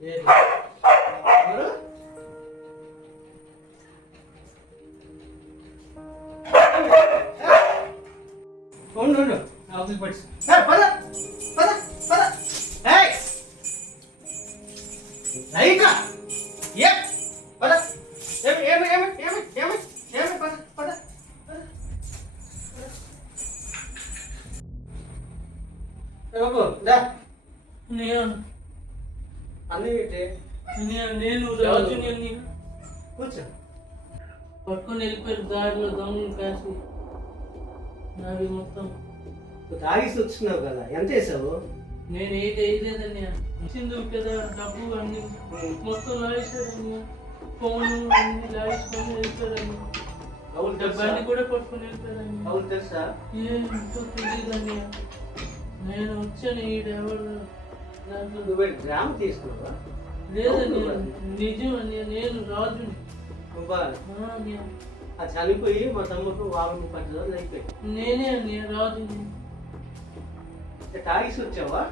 నేను రాజుని కూర్చో పట్టుకొని వెళ్ళిపోయారు దారిలో దొంగలు కాసి నాది మొత్తం తాగిసి వచ్చినావు కదా ఎంత వేసావు? నేను ఏది వేయలేదన్నయ్య. ఇచ్చింది కదా డబ్బు అన్ని మొత్తం లాగేశాడన్నయ్య. ఫోన్ అన్ని లాగేసుకొని వెళ్తాడని డబ్బాన్ని కూడా పట్టుకొని వెళ్తాడని. అవును తెలుసా? ఏంటో తెలియదన్నయ్య. నేను వచ్చాను ఈడెవరు దాంట్లో గ్రామ తీసుకున్నావా? లేదన్నయ్య, నిజం అన్నయ్య. నేను రాజుని. చనిపోయి మా తమ్ముడు వాళ్ళు 10 రోజులు అయిపోయి. నేనే అన్నయ్య రాజుని. తాగిసి వచ్చావా?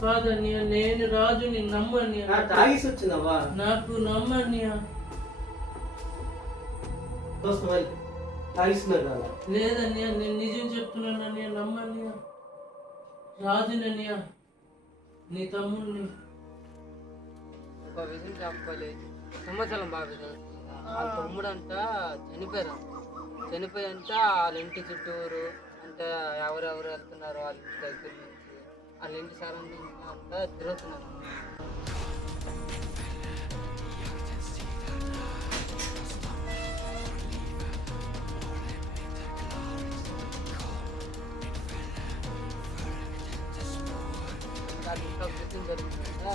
కాదన్నయ్య, నేను రాజుని. నమ్మన్నయ్య. తాగిసి వచ్చినావా? నాకు నమ్మన్నయ్య. తాగిస్తున్నారు కదా? లేదన్నయ్య, నేను నిజం చెప్తున్నాను అన్నయ్య. నమ్మన్నయ్య. రాజునన్నయ్య, నీ తమ్ముడిని. ఒక విషయం చెప్పాలి. సంవత్సరం బాగా వాళ్ళ తమ్ముడు అంతా చనిపోయంతా వాళ్ళ ఇంటి చుట్టూరు అంటే ఎవరెవరు వెళ్తున్నారు వాళ్ళ ఇంటి దగ్గర నుంచి వాళ్ళ ఇంటి సరౌండింగ్ అంతా తిరుగుతున్నారు. ఇంకా కృత్యం జరుగుతుందా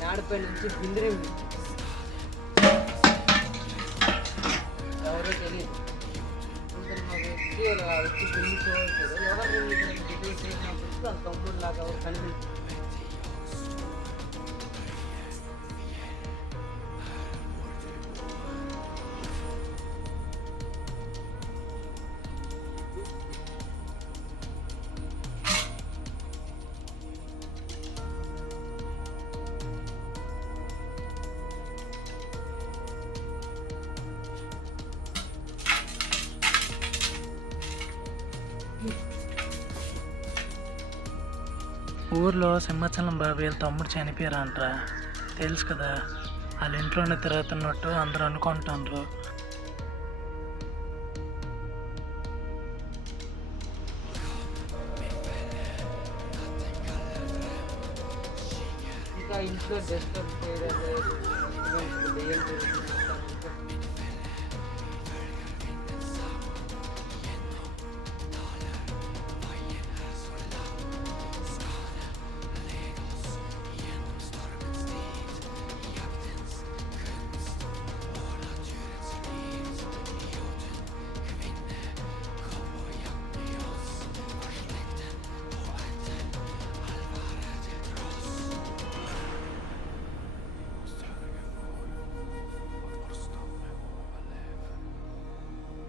మేడపై నుంచి బిందిరి ఎవరో తెలియదు. మా వ్యక్తి వచ్చి బింది చూడలేదు. ఎవరు డీటెయిల్స్ చేసినప్పుడు వాళ్ళ తమ్ముడు లాగా ఎవరు కనిపించారు. ఊర్లో సింహాచలం బాబాయ్ తమ్ముడు చనిపోయారంటరా. తెలుసు కదా, వాళ్ళ ఇంట్లోనే తిరుగుతున్నట్టు అందరూ అనుకుంటారు. ఇంకా ఇంట్లో డిస్టర్బ్ చేయడం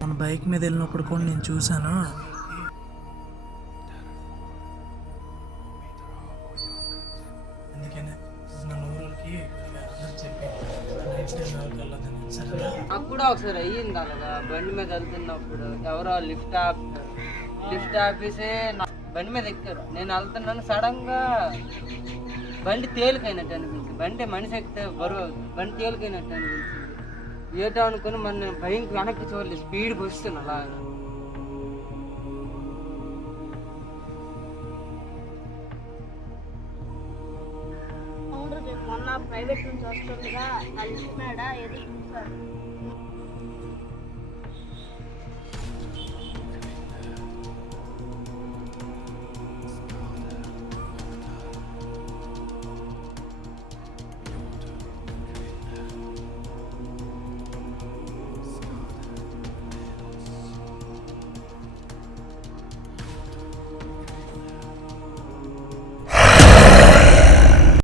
మన బైక్ మీద వెళ్ళినప్పుడు కూడా నేను చూశాను. నాకు కూడా ఒకసారి అయ్యింది అలాగా. బండి మీద వెళ్తున్నప్పుడు ఎవరో లిఫ్ట్ ఆఫీసే బండి మీద ఎక్కారు. నేను వెళ్తున్నాను, సడన్గా బండి తేలికైనట్టు అనిపించింది. బండి మనిషి ఎక్కితే బరువు, బండి తేలికైనట్టు అనిపించింది. ఏటో అనుకుని మన భయంకి వెనక్కి చూడలేదు, స్పీడ్కి వస్తున్నా అలాగా. మొన్న ప్రైవేట్ నుంచి వస్తుండగా వాళ్ళు ఇచ్చినాడా ఏదో చూసారు.